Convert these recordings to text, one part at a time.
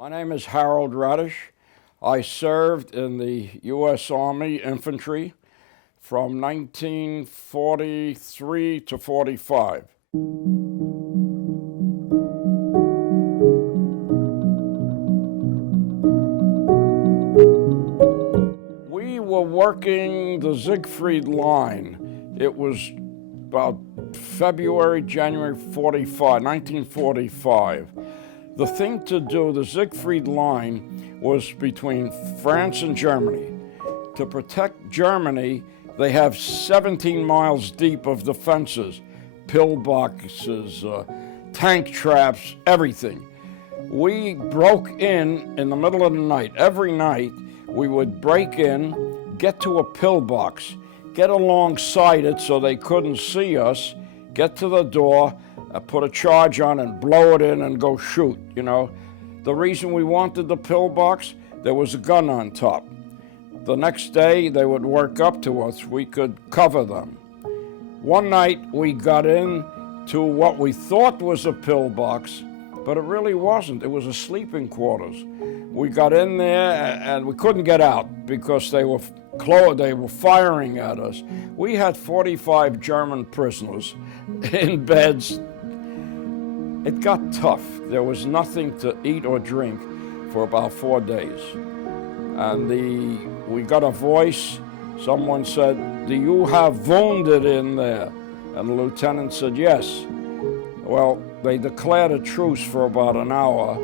My name is Harold Radish. I served in the U.S. Army Infantry from 1943 to 45. We were working the Siegfried Line. It was about January 1945. The thing to do, the Siegfried Line, was between France and Germany. To protect Germany, they have 17 miles deep of defenses, pillboxes, tank traps, everything. We broke in the middle of the night. Every night, we would break in, get to a pillbox, get alongside it so they couldn't see us, get to the door, put a charge on and blow it in and go shoot, you know. The reason we wanted the pillbox, there was a gun on top. The next day, they would work up to us. We could cover them. One night, we got in to what we thought was a pillbox, but it really wasn't. It was a sleeping quarters. We got in there and we couldn't get out because they were firing at us. We had 45 German prisoners in beds. It got tough. There was nothing to eat or drink for about 4 days. And we got a voice. Someone said, "Do you have wounded in there?" And the lieutenant said, "Yes." Well, they declared a truce for about an hour.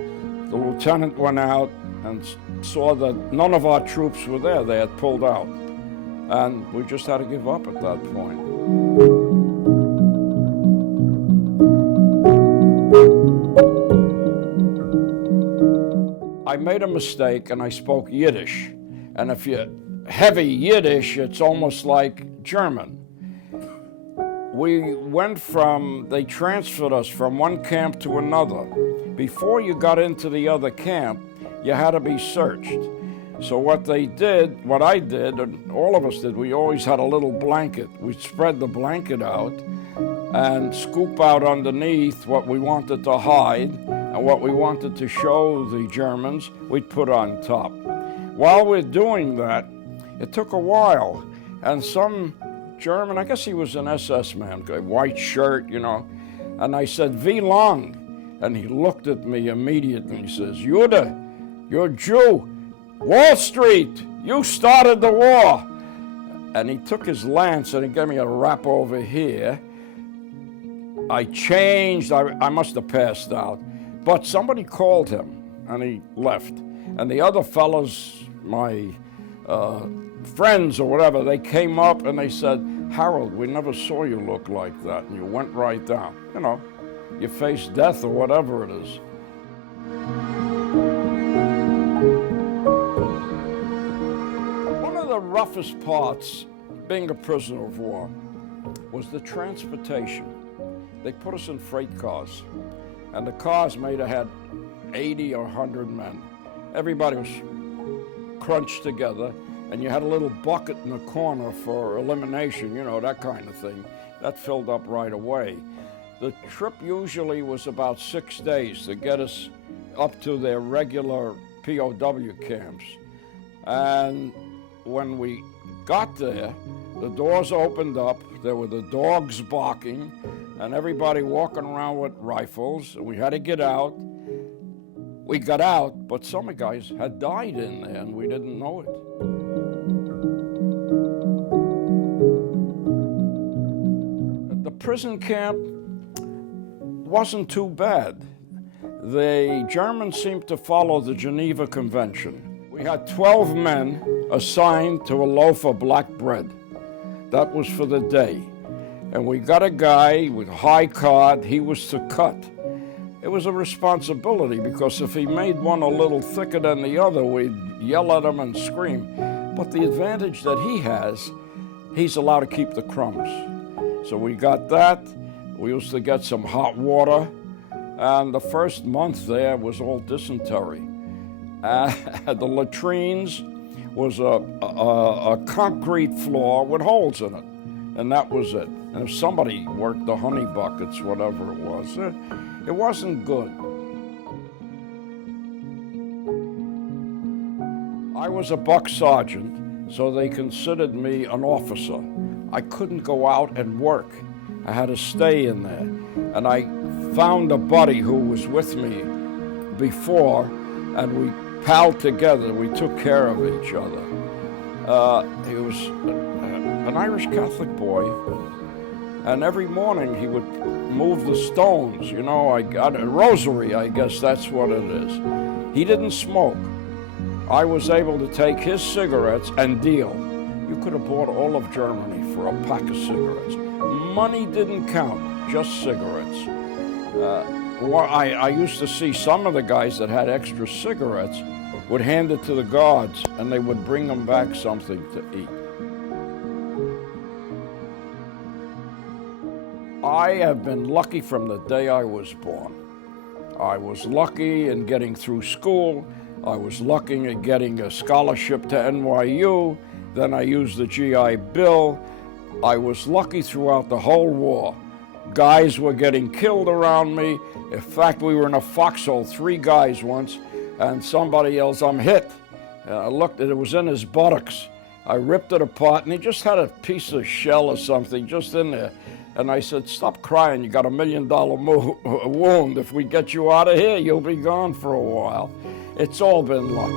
The lieutenant went out and saw that none of our troops were there. They had pulled out. And we just had to give up at that point. I made a mistake and I spoke Yiddish. And if you're heavy Yiddish, it's almost like German. They transferred us from one camp to another. Before you got into the other camp, you had to be searched. So what I did, and all of us did, we always had a little blanket. We'd spread the blanket out and scoop out underneath what we wanted to hide and what we wanted to show the Germans, we'd put on top. While we're doing that, it took a while, and some German, I guess he was an SS man, a white shirt, you know, and I said, "Wie lang?" And he looked at me immediately and he says, "Jude, you're Jew. Wall Street, you started the war." And he took his lance and he gave me a rap over here. I changed, I must have passed out. But somebody called him and he left. And the other fellows, my friends or whatever, they came up and they said, "Harold, we never saw you look like that." And you went right down. You know, you face death or whatever it is. One of the roughest parts, being a prisoner of war, was the transportation. They put us in freight cars, and the cars may have had 80 or 100 men. Everybody was crunched together, and you had a little bucket in the corner for elimination, you know, that kind of thing. That filled up right away. The trip usually was about 6 days to get us up to their regular POW camps. And when we got there, the doors opened up, there were the dogs barking, and everybody walking around with rifles. We had to get out. We got out, but some guys had died in there, and we didn't know it. The prison camp wasn't too bad. The Germans seemed to follow the Geneva Convention. We had 12 men assigned to a loaf of black bread. That was for the day. And we got a guy with a high card, he was to cut. It was a responsibility because if he made one a little thicker than the other, we'd yell at him and scream. But the advantage that he has, he's allowed to keep the crumbs. So we got that. We used to get some hot water. And the first month there was all dysentery. The latrines was a concrete floor with holes in it. And that was it. And if somebody worked the honey buckets, whatever it wasn't good. was a buck sergeant, so they considered me an officer. I couldn't go out and work. I had to stay in there. And I found a buddy who was with me before, and we palled together. We took care of each other. He was an Irish Catholic boy, and every morning he would move the stones. You know, I got a rosary, I guess that's what it is. He didn't smoke. I was able to take his cigarettes and deal. You could have bought all of Germany for a pack of cigarettes. Money didn't count, just cigarettes. I used to see some of the guys that had extra cigarettes would hand it to the guards, and they would bring them back something to eat. I have been lucky from the day I was born. I was lucky in getting through school. I was lucky in getting a scholarship to NYU. Then I used the GI Bill. I was lucky throughout the whole war. Guys were getting killed around me. In fact, we were in a foxhole, 3 guys once, and somebody yells, "I'm hit." And I looked, and it was in his buttocks. I ripped it apart, and he just had a piece of shell or something just in there. And I said, "Stop crying, you got $1 million wound. If we get you out of here, you'll be gone for a while." It's all been luck.